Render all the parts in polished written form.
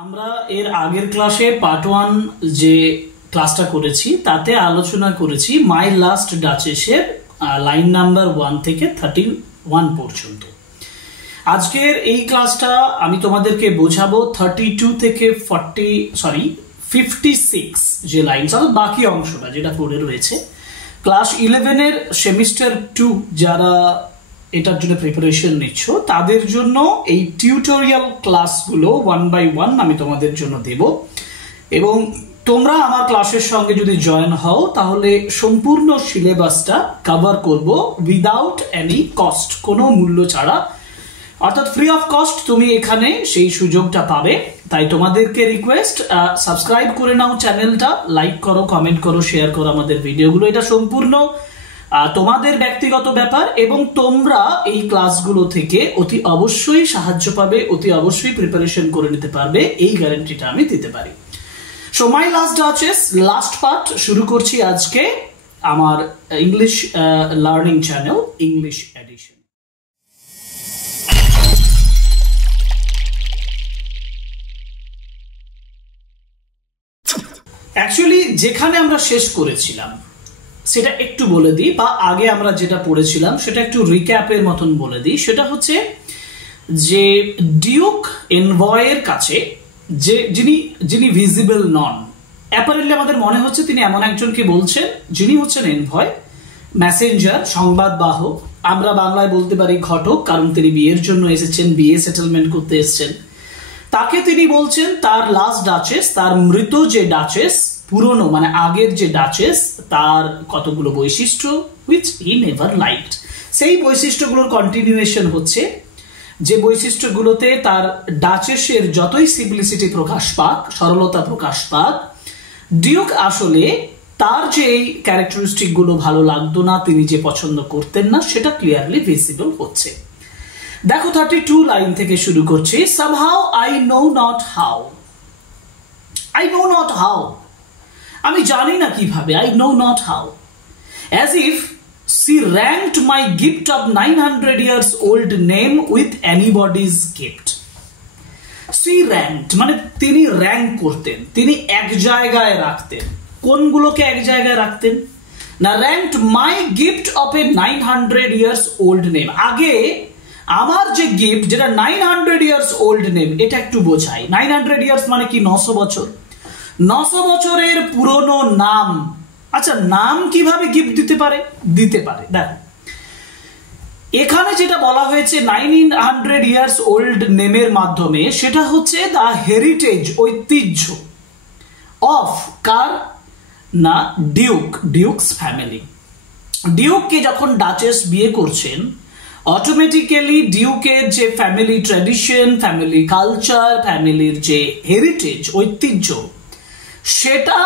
আমরা এর আগের ক্লাসে পার্ট 1 যে ক্লাসটা করেছি তাতে আলোচনা করেছি মাই লাস্ট ডাচেসের লাইন নাম্বার 1 থেকে 31 পর্যন্ত। আজকের এই ক্লাসটা আমি তোমাদেরকে বোঝাবো 32 থেকে 56 যে লাইন, বাকি অংশটা যেটা পড়ে রয়েছে। ক্লাস 11 এর সেমিস্টার 2 যারা এটার জন্য প্রিপারেশন নিচ্ছ তাদের জন্য এই টিউটোরিয়াল ক্লাসগুলো 1 by 1 আমি তোমাদের জন্য দেব, এবং তোমরা আমার ক্লাসের সঙ্গে যদি জয়েন হও তাহলে সম্পূর্ণ সিলেবাসটা কভার করব উইদাউট এনি কস্ট, কোনো মূল্য ছাড়া, অর্থাৎ ফ্রি অফ কস্ট তুমি এখানে সেই সুযোগটা পাবে। তাই তোমাদেরকে রিকোয়েস্ট, সাবস্ক্রাইব করে নাও চ্যানেলটা, লাইক করো, কমেন্ট করো, শেয়ার করো আমাদের ভিডিওগুলো। এটা সম্পূর্ণ তোমাদের ব্যক্তিগত ব্যাপার এবং তোমরা এই ক্লাসগুলো থেকে অতি অবশ্যই সাহায্য পাবে, অতি অবশ্যই প্রিপারেশন করে নিতে পারবে, এই গ্যারান্টিটা আমি দিতে পারি। So my last duchess last part শুরু করছি আজকে আমার English learning channel English edition. Actually যেখানে আমরা শেষ করেছিলাম সেটা একটু বলে দিই, বা আগে আমরা যেটা পড়েছিলাম সেটা একটু রিক্যাপের মতন বলে দিই। সেটা হচ্ছে যে ডিউক এনভয়ের কাছে যে যিনি ভিজিবল নন, অ্যাপারেন্টলি আমাদের মনে হচ্ছে তিনি এমন একজনকে বলছেন যিনি হচ্ছেন এনভয়, মেসেঞ্জার, সংবাদ বাহক, আমরা বাংলায় বলতে পারি ঘটক, কারণ তিনি বিয়ের জন্য এসেছেন, বিয়ে সেটেলমেন্ট করতে এসেছেন। তাকে তিনি বলছেন তার লাস্ট ডাচেস, তার মৃত যে ডাচেস, পুরনো মানে আগের যে ডাচেস, তার কতগুলো বৈশিষ্ট্য হুইচ হি নেভার লাইকড। সেই বৈশিষ্ট্যগুলোর কন্টিনিউয়েশন হচ্ছে যে বৈশিষ্ট্যগুলোতে তার ডাচেসের যতই সিম্পলিসিটি প্রকাশ পাক, সরলতা প্রকাশ পাক, ডিউক আসলে তার যে এই ক্যারেক্টারিস্টিক গুলো ভালো লাগতো না, তিনি যে পছন্দ করতেন না, সেটা ক্লিয়ারলি ভিজিবল হচ্ছে। দেখো 32 লাইন থেকে শুরু করছি। somehow I know not how, I know not how, আমি জানি না কিভাবে, I know not how, as if she ranked my gift of 900 years old name with anybody's gift. she ranked মানে তিনি র্যাঙ্ক করতেন, তিনি এক জায়গায় রাখতেন। কোনগুলোকে এক জায়গায় রাখতেন না, ranked my gift of a 900 years old name, আগে আমার যে গিফট যেটা 900 ইয়ার্স ওল্ড নেম, এটা একটু বোঝাই। 900 ইয়ার্স মানে কি, 900 বছর, 900 বছরের পুরনো নাম। আচ্ছা, নাম কিভাবে গিফট দিতে পারে? দিতে পারে। দেখো এখানে যেটা বলা হয়েছে 900 ইয়ার্স ওল্ড নেমের মাধ্যমে, সেটা হচ্ছে দা হেরিটেজ, ঐতিহ্য অফ কার না, ডিউকস ফ্যামিলি। ডিউককে যখন ডাচেস বিয়ে করছেন, অটোমেটিক্যালি ডিউকের যে ফ্যামিলি ট্র্যাডিশন, ফ্যামিলি কালচার, ফ্যামিলির যে হেরিটেজ, ঐতিহ্য, সেটা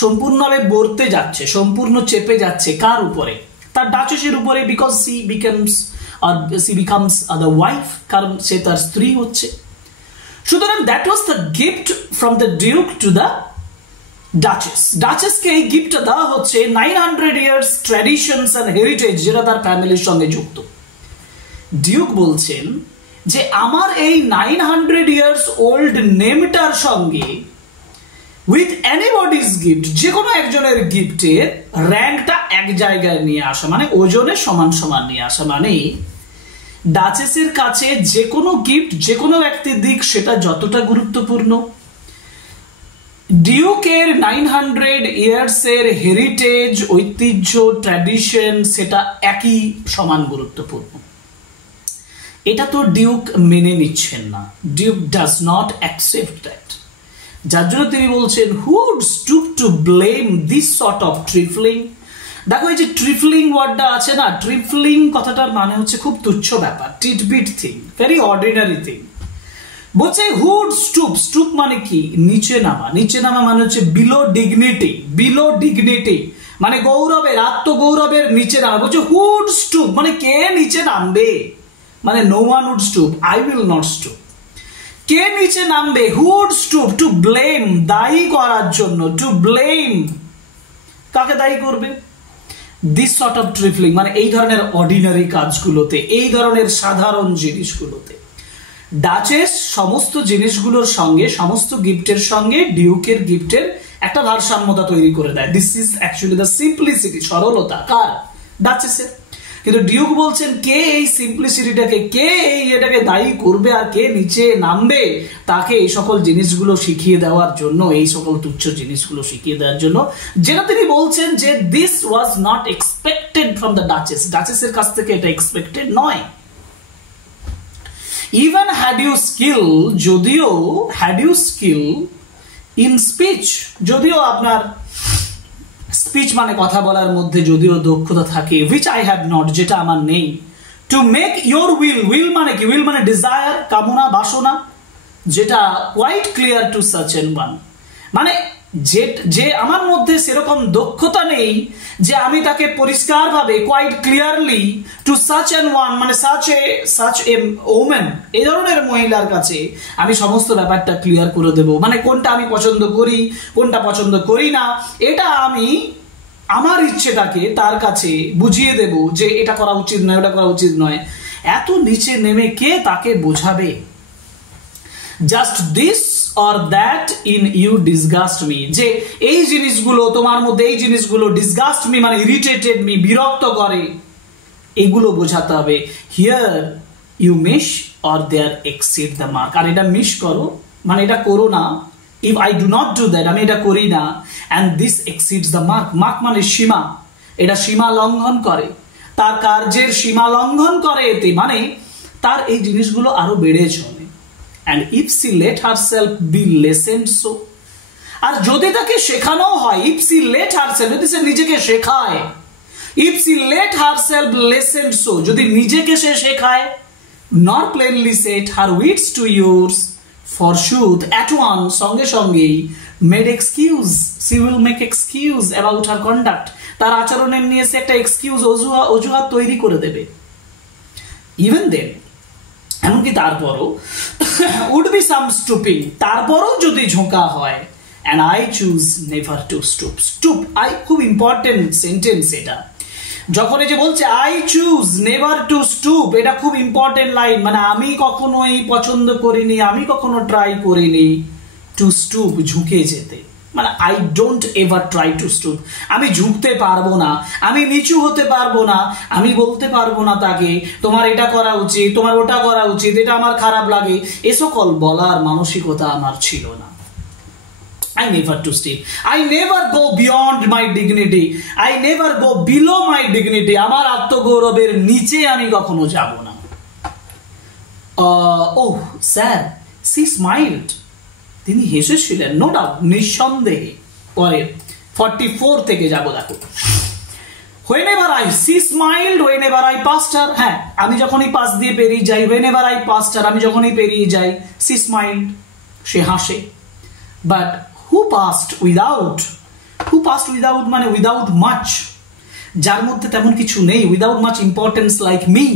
সম্পূর্ণভাবে বর্তে যাচ্ছে, সম্পূর্ণ চেপে যাচ্ছে কার উপরে? তার ডাচেসের উপরে, because she becomes the wife, কারণ সে তার স্ত্রী হচ্ছে। সুতরাং that was the gift from the duke to the duchess. ডাচেসকে এই গিফটটা দেওয়া হচ্ছে 900 ইয়ার্স ট্র্যাডিশনস অ্যান্ড হেরিটেজ, যেটা তার ফ্যামিলির সঙ্গে যুক্ত। ডিউক বলছেন যে আমার এই 900 ইয়ার্স ওল্ড নেমটার সঙ্গে উইথ এনিবডিজ গিফট, যে কোনো একজনের গিফটের র্যাঙ্কটা এক জায়গায় নিয়ে আসা, মানে ওজনে সমান সমান নিয়ে আসা, মানে ডাচেসের কাছে যে কোনো গিফট যে কোনো ব্যক্তির দিক সেটা যতটা গুরুত্বপূর্ণ, ডিউকের 900 ইয়ার্সের হেরিটেজ, ঐতিহ্য, ট্র্যাডিশন, সেটা একই সমান গুরুত্বপূর্ণ। এটা তো ডিউক মেনে নিচ্ছেন না, duke does not accept that, যার জন্য তিনি বলছেন who would stoop to blame this sort of trifling. দেখো এই যে ট্রিফলিং ওয়ার্ডটা আছে না, ট্রিফলিং কথাটার মানে হচ্ছে খুব তুচ্ছ ব্যাপার, titbit thing, very ordinary thing. বলছে হু উড স্টুপ, স্টুপ মানে কি, নিচে নামা, নিচে নামা মানে হচ্ছে বিলো ডিগনিটি, বিলো ডিগনিটি মানে গৌরবের, আত্মগৌরবের নিচে নামা। বলছে হু উড স্টুপ মানে কে নিচে নামবে, মানে no one would stoop, I will not stoop. কে নিচে নামবে? Who would stoop to blame, দায়ী করার জন্য, টু ব্লেম, কাকে দায়ী করবে? দিস সর্ট অফ ট্রিফলিং মানে এই ধরনের অর্ডিনারি কাজগুলোতে, এই ধরনের সাধারণ জিনিসগুলোতে। ডাচেস সমস্ত জিনিসগুলোর সঙ্গে, সমস্ত গিফটের সঙ্গে ডিউকের গিফটের একটা ভারসাম্যতা তৈরি করে দেয়। This is actually the simplicity, সরলতা কার? ডাচেসের। কিন্তু ডিউক বলছেন কে এই সিম্পলিসিটিটাকে, কে এই এটাকে দায়ী করবে আর কে নিচে নামবে তাকে এই সকল জিনিসগুলো শিখিয়ে দেওয়ার জন্য, এই সকল তুচ্ছ জিনিসগুলো শিখিয়ে দেওয়ার জন্য, যেটা তিনি বলছেন যে this was not expected from the duchess, ডাচেসের কাছ থেকে এটা এক্সপেক্টেড নয়। ইভেন হ্যাড ইউ স্কিল, যদিও had you skill in speech, যদিও আপনার স্পিচ মানে কথা বলার মধ্যে যদিও দক্ষতা থাকে, which I have not, যেটা আমার নেই, to make your will, will মানে কি? will মানে desire, কামনা, বাসনা, যেটা quite clear to such an one, মানে যে আমার মধ্যে সেরকম দক্ষতা নেই যে আমি তাকে পরিষ্কারভাবে quite clearly to such an one, মানে such a woman, এই ধরনের মহিলার কাছে আমি সমস্ত ব্যাপারটা ক্লিয়ার করে দেব, মানে কোনটা আমি পছন্দ করি, কোনটা পছন্দ করি না, এটা আমি আমার ইচ্ছেটাকে তার কাছে বুঝিয়ে দেব যে এটা করা উচিত নয়, ওটা করা উচিত নয়। এত নিচে নেমে কে তাকে বোঝাবে? Just this or that in you disgust me, যে এই জিনিসগুলো তোমার মধ্যে, এই জিনিসগুলো ডিসগাস্ট মি মানে ইরিটেটেড মি, বিরক্ত করে, এগুলো বোঝাতে হবে। Here you miss or there exceed the mark, আর এটা মিস করো মানে এটা করো না, if I do not do that, আমি এটা করি না, and this exceeds the mark, mark মানে সীমা, এটা সীমা লঙ্ঘন করে, তার কার্যের সীমা লঙ্ঘন করে, এতে মানে তার এই জিনিসগুলো আরো বেড়ে চলে। And if she let herself be lessoned so, আর যদি তাকে শেখানো হয়, if she let herself, যদি সে নিজেকে শেখায়, if she let herself lessoned so, যদি নিজেকে সে শেখায়, not plainly set her wits to use, forsooth at once, সঙ্গে সঙ্গেই made excuse, she will make excuse about her conduct, তার আচরণের নিয়ে সে একটা এক্সকিউজ, অজুহাত তৈরি করে দেবে। Even then, এমনকি তারপরও would be some stooping, তারপরও যদি ঝোঁকা হয়, and I choose never to stoop, stoop, I খুব ইম্পর্টেন্ট সেন্টেন্স এটা, যখন এই যে বলছে I choose never to stoop, এটা খুব ইম্পর্টেন্ট লাইন, মানে আমি কখনোই পছন্দ করিনি, আমি কখনো ট্রাই করিনি to stoop, ঝুঁকে যেতে, মানে I don't ever try to stoop, আমি ঝুঁকতে পারবো না, আমি নিচু হতে পারবো না, আমি বলতে পারবো না তাকে তোমার এটা করা উচিত, তোমার ওটা করা উচিত, এটা আমার খারাপ লাগে, এ সকল বলার মানসিকতা আমার ছিল না। I never to stoop, I never go beyond my dignity, I never go below my dignity, আমার আত্মগৌরবের নিচে আমি কখনো যাব না। Oh sir, she smiled, তিনি হেসেছিলেন, নো ডাউট, নিঃসন্দেহে। পরে 44 থেকে যাব, দেখো, whenever I, she smiled whenever I passed her, হ্যাঁ আমি যখনই পাশ দিয়ে পেরিয়ে যাই, whenever I passed her, আমি যখনই পেরিয়ে যাই, she smiled, সে হাসে। but who passed without, মানে without much, যার মধ্যে তেমন কিছু নেই, without much importance like me,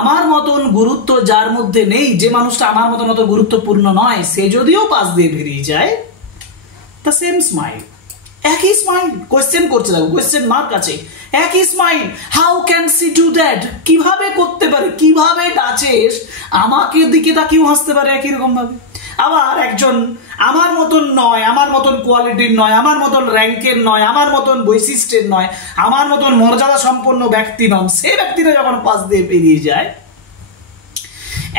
আমার মতন গুরুত্ব যার মধ্যে নেই, যে মানুষটা আমার মতন অত গুরুত্বপূর্ণ নয়, সে যদিও পাশ দিয়ে বেরিয়ে যায়, দ্য সেম স্মাইল, একই স্মাইল, কোয়েশ্চেন করছে, দেখো কোয়েশ্চেন মার্ক আছে, একই smile, how can she do that, কিভাবে করতে পারে, কিভাবে ডাচেস আমাকে দিকে তাকিয়েও হাসতে পারে একই রকম ভাবে। আবার একজন আমার মতন নয়, আমার মতন কোয়ালিটির নয়, আমার মতন র্যাঙ্কের নয়, আমার মতন বৈশিষ্ট্যের নয়, আমার মতন মর্যাদা সম্পন্ন ব্যক্তি নন, সেই ব্যক্তিরা যখন পাশ দিয়ে পেরিয়ে যায়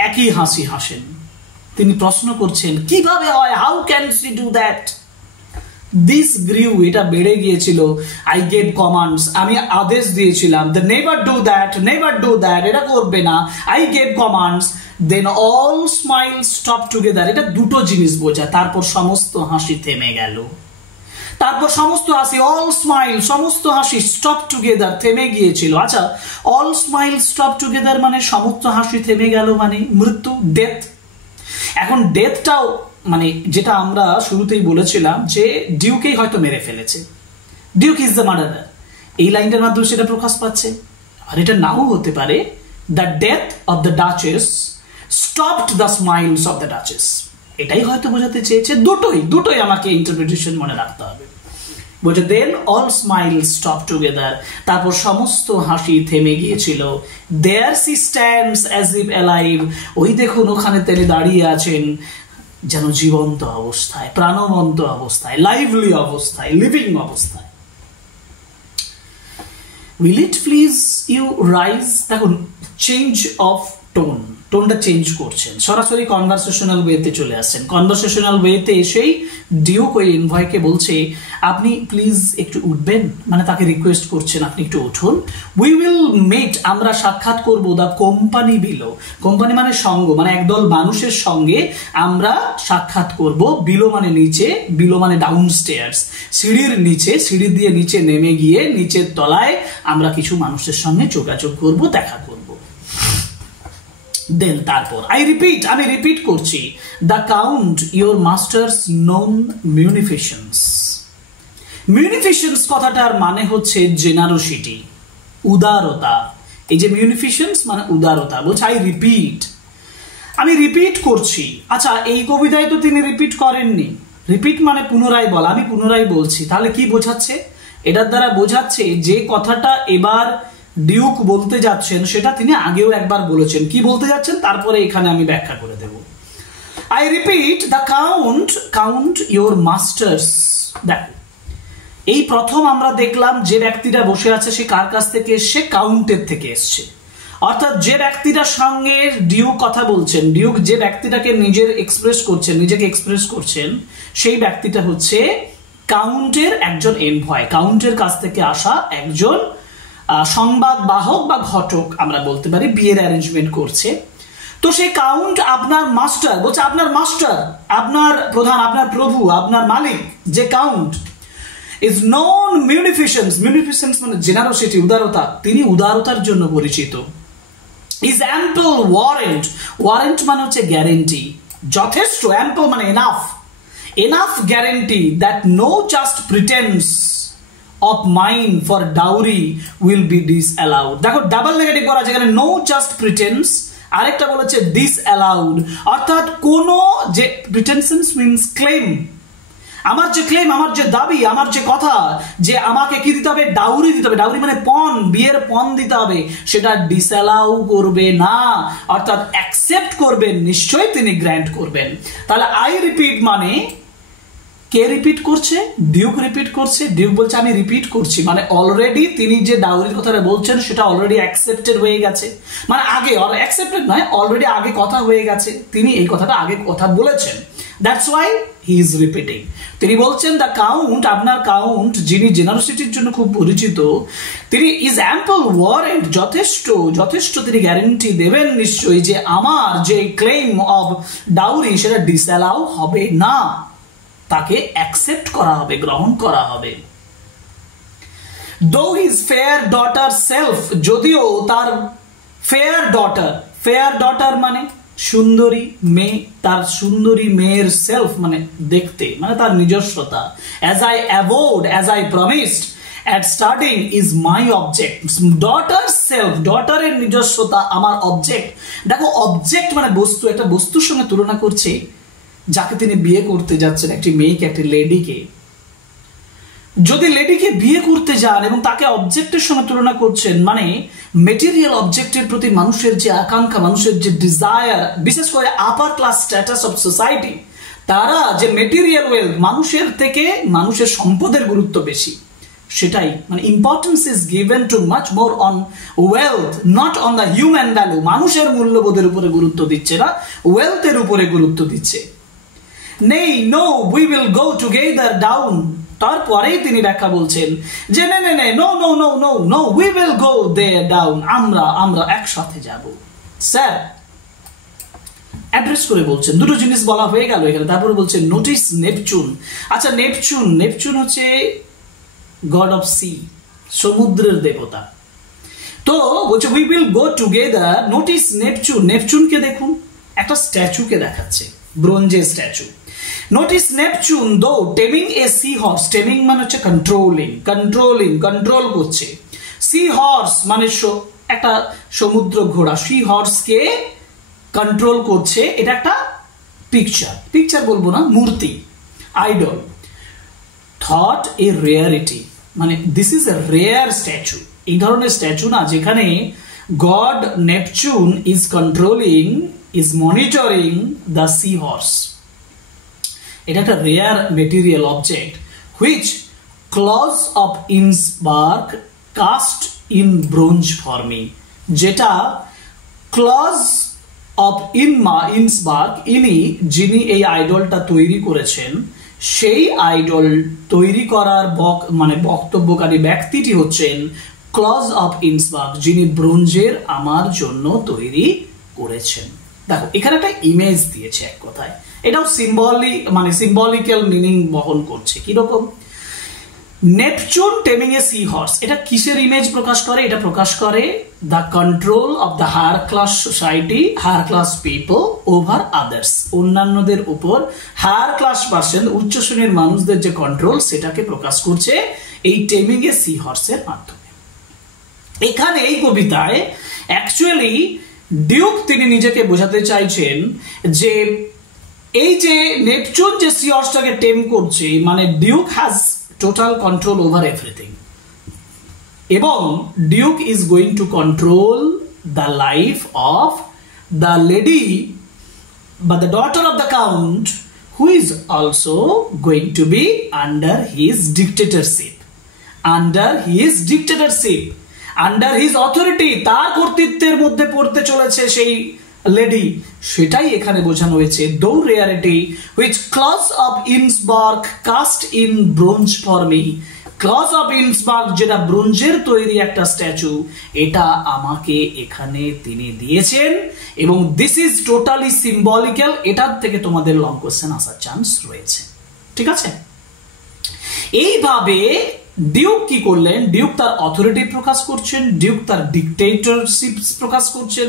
একই হাসি হাসেন। তিনি প্রশ্ন করছেন কিভাবে হয়, how can she do that, this grew, এটা বেড়ে গিয়েছিল, আই গেভ কমান্ডস, আমি আদেশ দিয়েছিলাম, the never do that, never do that, এটা করবে না, I gave commands, then all smile stop together, এটা দুটো জিনিস বোঝায়, তারপর সমস্ত হাসি থেমে গেল, তারপর সমস্ত হাসি, অল স্মাইল, সমস্ত হাসি, স্টপ টুগেদার, থেমে গিয়েছিল। আচ্ছা, অল স্মাইল স্টপ টুগেদার মানে সমস্ত হাসি থেমে গেল, মানে মৃত্যু, ডেথ। এখন ডেথটাও মানে যেটা আমরা শুরুতেই বলেছিলাম যে ডিউকেই হয়তো মেরে ফেলেছে, ডিউক ইজ দ্য মার্ডারার, এই লাইনটার মাধ্যমে সেটা প্রকাশ পাচ্ছে। আর এটা নাও হতে পারে the death of the duchess stopped the smiles of the duchess, এটাই হয়তো বোঝাতে চেয়েছে। দুটোই আমাকে ইন্টারপ্রিটেশন মনে রাখতে হবে। বলছে then all smile stop together, তারপর সমস্ত হাসি থেমে গিয়েছিল। There she stands as if alive, ওই দেখুন ওখানে তিনি দাঁড়িয়ে আছেন যেন জীবন্ত অবস্থায়, প্রাণবন্ত অবস্থায়, লাইভলি অবস্থায়, লিভিং অবস্থায়। Will it please you rise, দেখুন চেঞ্জ অফ টোন, টোনটা চেঞ্জ করছেন, সরাসরি কনভারসেশনাল ওয়েতে চলে আসছেন। কনভারসেশনাল ওয়েতে এসেই ডিউক ওই এনভয়কে বলছে আপনি প্লিজ একটু উঠবেন, মানে তাকে রিকোয়েস্ট করছেন আপনি একটু উঠুন। উই উইল মিট, আমরা সাক্ষাৎ করব দ্য কোম্পানি বিলো, কোম্পানি মানে সঙ্গ, মানে একদল মানুষের সঙ্গে আমরা সাক্ষাৎ করব। বিলো মানে নিচে, বিলো মানে ডাউন স্টেয়ার্স, সিঁড়ির নিচে, সিঁড়ি দিয়ে নিচে নেমে গিয়ে নিচের তলায় আমরা কিছু মানুষের সঙ্গে যোগাযোগ করব, দেখা করব। দেন তারপর আই রিপিট, আমি রিপিট করছি, the count your master's known munificence. Munificence কথাটার মানে হচ্ছে জেনারোসিটি, উদারতা। এই যে মিউনিফিশনস মানে উদারতা, বলছে আই রিপিট, আমি রিপিট করছি। আচ্ছা এই কবিতায় তো তিনি রিপিট করেননি, রিপিট মানে পুনরায় বলা, আমি পুনরায় বলছি, তাহলে কি বোঝাচ্ছে? এটার দ্বারা বোঝাচ্ছে যে কথাটা এবার ডিউক বলতে যাচ্ছেন সেটা তিনি আগেও একবার বলেছেন। কি বলতে যাচ্ছেন তারপরে এখানে আমি ব্যাখ্যা করে দেব। I repeat the count your master's. দেখো এই প্রথম আমরা দেখলাম যে ব্যক্তিটা বসে আছে সে কার কাছ থেকে এসছে? কাউন্টের থেকে এসছে। অর্থাৎ যে ব্যক্তিটার সঙ্গে ডিউক কথা বলছেন, ডিউক যে ব্যক্তিটাকে নিজেকে এক্সপ্রেস করছেন সেই ব্যক্তিটা হচ্ছে কাউন্টের একজন এনভয়, কাউন্টের কাছ থেকে আসা একজন সংবাদ বাহক বা ঘটক আমরা বলতে পারি, বিয়ের অ্যারেঞ্জমেন্ট করছে। তো সেই কাউন্ট আপনার মাস্টার, বলছে আপনার মাস্টার, আপনার প্রধান, আপনার প্রভু, আপনার মালিক যে কাউন্ট ইজ নন মিউনিফিশনস, মিউনিফিশনস মানে জেনারোসিটি, উদারতা, তিনি উদারতার জন্য পরিচিত। ইজ অ্যাম্পল ওয়ারেন্ট, ওয়ারেন্ট মানে হচ্ছে গ্যারেন্টি, যথেষ্ট, অ্যাম্পল মানে enough, enough guarantee that no just pretence of mine for dowry will be disallowed। দেখো ডাবল নেগেটিভ করা আছে এখানে, no just pretense, আরেকটা বলেছে disallowed, অর্থাৎ কোন যে pretensions means claim, আমার যে ক্লেম, আমার যে দাবি, আমার যে কথা যে আমাকে কি দিতে হবে? ডাউরি দিতে হবে। ডাউরি মানে পণ, বিয়ের পণ দিতে হবে, সেটা ডিসঅ্যালাউ করবে না, অর্থাৎ অ্যাকসেপ্ট করবেন, নিশ্চয়ই তিনি গ্র্যান্ট করবেন। তাহলে আই রিপিট মানে কে রিপিট করছে? ডিউক রিপিট করছে। ডিউক বলছে আমি রিপিট করছি, মানে অলরেডি তিনি যে ডাউরির কথাটা বলছেন সেটা অলরেডি অ্যাকসেপ্টেড হয়ে গেছে, মানে আগে অ্যাকসেপ্টেড নয়, অলরেডি আগে কথা হয়ে গেছে, তিনি এই কথাটা আগে কথা বলেছেন। That's why he is repeating. তিনি বলছেন দ্য কাউন্ট, আপনার কাউন্ট যিনি জেনারোসিটির জন্য খুব পরিচিত, তিনি ইজ অ্যাম্পল ওয়ারেন্ট, যথেষ্ট তিনি গ্যারেন্টি দেবেন নিশ্চয়ই যে আমার যে ক্লেম অফ ডাউরি সেটা ডিসঅ্যালাউ হবে না, তাকে অ্যাকসেপ্ট করা হবে, গ্রহণ করা হবে। দো হিজ ফেয়ার ডটার সেলফ, যদিও তার ফেয়ার ডটার মানে সুন্দরী মেয়ে, তার সুন্দরী মেয়ের সেলফ মানে দেখতে, মানে তার নিজস্বতা। As I promised at starting is my object, daughter self, ডটারের নিজস্বতা আমার অবজেক্ট। দেখো অবজেক্ট মানে বস্তু, একটা বস্তুর সঙ্গে তুলনা করছে যাকে তিনি বিয়ে করতে যাচ্ছেন, একটি মেয়েকে, একটি লেডিকে। যদি লেডিকে বিয়ে করতে যান এবং তাকে অবজেক্টের সঙ্গে তুলনা করছেন, মানে মেটেরিয়াল অবজেক্টের প্রতি মানুষের যে আকাঙ্ক্ষা, মানুষের যে ডিজায়ার, বিশেষ করে upper class status of society, তারা যে মেটেরিয়াল ওয়েলথ, মানুষের থেকে মানুষের সম্পদের গুরুত্ব বেশি, সেটাই মানে importance is given too much more on wealth, not on the human value. মানুষের মূল্যবোধের উপরে গুরুত্ব দিচ্ছে না, ওয়েলথের উপরে গুরুত্ব দিচ্ছে। নেই, no we will go together down, তারপরেই তিনি ব্যাখ্যা বলছেন যে নে no no no no no we will go there down, আমরা একসাথে যাব। স্যার অ্যাড্রেস করে বলছেন, দুটো জিনিস বলা হয়ে গেল এখানে। তারপরে বলছেন নোটিস নেপচুন। আচ্ছা নেপচুন হচ্ছে গড অফ সি, সমুদ্রের দেবতা। তো বলছে we will go together, notice Neptune. নেপচুনকে দেখুন, একটা স্ট্যাচুকে দেখাচ্ছে, ব্রোঞ্জের statue. Notice Neptune though taming a C horse, taming মানে হচ্ছে কন্ট্রোল করছে। সি হর্স মানে একটা সমুদ্র ঘোড়া, সি হর্সকে কন্ট্রোল করছে। এটা একটা পিকচার বলবো না, মূর্তি, আইডল। থট এ রেয়ারিটি, মানে this is a rare statue, এই ধরনের স্ট্যাচু না যেখানে god Neptune is controlling, is monitoring the seahorse. এটা একটা rare material object which Claus of Insberg cast in bronze form, যেটা ক্লজ অফ ইন্সবার্গ যিনি এই আইডলটা তৈরি করেছেন, সেই আইডল তৈরি করার মানে বক্তব্যকারী ব্যক্তিটি হচ্ছেন ক্লজ অফ ইন্সবার্গ, যিনি ব্রোঞ্জের আমার জন্য তৈরি করেছেন। দেখো এখানে একটা ইমেজ দিয়েছে এক কথায়, এটাও সিম্বলিক্যাল মিনিং বহন করছে। কিরকম? Neptune taming a C horse, এটা কিসের ইমেজ প্রকাশ করে? এটা প্রকাশ করে the control of the higher class society, higher class people over others, অন্যান্যদের উপর হায়ার ক্লাস পার্সন, উচ্চ শ্রেণীর মানুষদের যে কন্ট্রোল, সেটাকে প্রকাশ করছে এই টেমিং এ সি হর্সের মাধ্যমে। এখানে এই কবিতায় অ্যাকচুয়ালি ডিউক তিনি নিজেকে বোঝাতে চাইছেন যে এই যে নেপচুন যে সি হর্সটাকে টেম করছে, মানে Duke has total control over everything, এবং Duke is going to control the life of the lady, but the daughter of the count, who is also going to be under his dictatorship, under his authority, তার কর্তৃত্বের মধ্যে পড়তে চলেছে সেই lady, সেটাই এখানে বোঝানো হয়েছে। Though rarity which Claus of Insberg cast in bronze form, Claus of Insberg যেটা ব্রোঞ্জের তৈরি একটা স্ট্যাচু, এটা আমাকে এখানে তিনি দিয়েছেন, এবং দিস ইজ টোটালি সিম্বলিক্যাল। এটার থেকে তোমাদের লং কোশ্চেন আসার চান্স রয়েছে। ঠিক আছে, এইভাবে ডিউক কি করলেন? ডিউক তার অথরিটি প্রকাশ করছেন, ডিউক তার ডিক্টেটরশিপ প্রকাশ করছেন,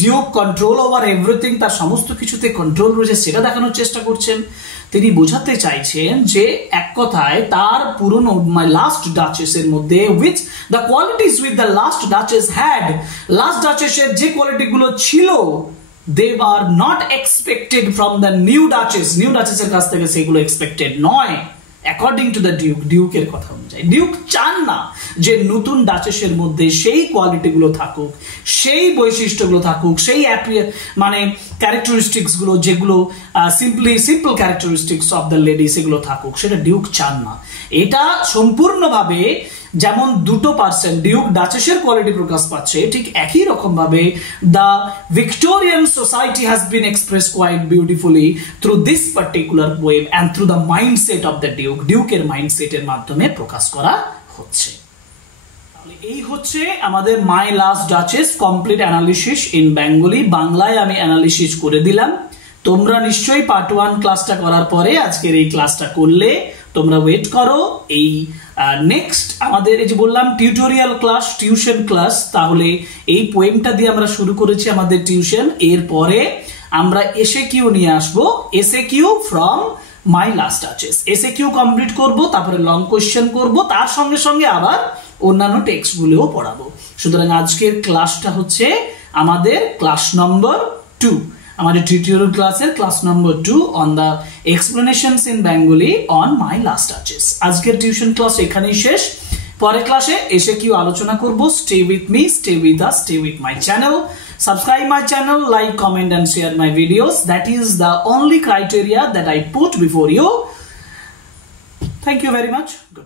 ডিউক কন্ট্রোল ওভার এভরিথিং, তার সমস্ত কিছুতে কন্ট্রোল রয়েছে সেটা দেখানোর চেষ্টা করছেন। তিনি বোঝাতে চাইছেন যে এক কথায় তার পুরনো লাস্ট ডাচেসের মধ্যে which the qualities with the last duchess had, last ডাচেসের যে কোয়ালিটিগুলো ছিল, they were not expected from the new duchess, new ডাচেসের কাছ থেকে সেগুলো এক্সপেক্টেড নয়। অ্যাকর্ডিং টু দ্য ডিউকের কথা অনুযায়ী ডিউক চান না যে নতুন ডাচেসের মধ্যে সেই কোয়ালিটিগুলো থাকুক, সেই বৈশিষ্ট্যগুলো থাকুক, সেই মানে ক্যারেক্টারিস্টিক্স গুলো যেগুলো simple characteristics of the lady সেগুলো থাকুক, সেটা ডিউক চান না। এটা সম্পূর্ণভাবে যেমন দুটো পার্সন ডিউক ডাচেসের কোয়ালিটি প্রকাশ পাচ্ছে, ঠিক একই রকম ভাবে the Victorian society has been express quite beautifully through this particular poem and through the mindset of the duke, ডিউকের মাইন্ডসেটের মাধ্যমে প্রকাশ করা হচ্ছে। এই হচ্ছে আমাদের my last duchess complete analysis in Bengali. বাংলায় আমি অ্যানালিসিস করে দিলাম। তোমরা নিশ্চয়ই পার্ট 1 ক্লাসটা করার পরে আজকের এই ক্লাসটা করলে তোমরা ওয়েট করো এই নেক্সট আমাদের এই যে বললাম টিউটোরিয়াল ক্লাস, টিউশন ক্লাস। তাহলে এই পোয়েমটা দিয়ে আমরা শুরু করেছি আমাদের টিউশন, এরপরে আমরা এসে কিউ নিয়ে আসবো, এসে Q from My last Duchess, এসে কিউ কমপ্লিট করব, তারপরে লং কোয়েশ্চেন করব, তার সঙ্গে সঙ্গে আবার অন্যান্য টেক্সট গুলোও পড়াবো। সুতরাং আজকের ক্লাসটা হচ্ছে আমাদের ক্লাস নম্বর 2, আমাদের টিউটোরিয়াল ক্লাসের class number 2 on the explanations in Bengali on my last duchess. আজকের টিউশন ক্লাস এখানেই শেষ। পরের ক্লাসে এসে কিউ আলোচনা করব। Stay with me, stay with us, stay with my channel. Subscribe my channel, like, comment and share my videos. That is the only criteria that I put before you. Thank you very much. Good.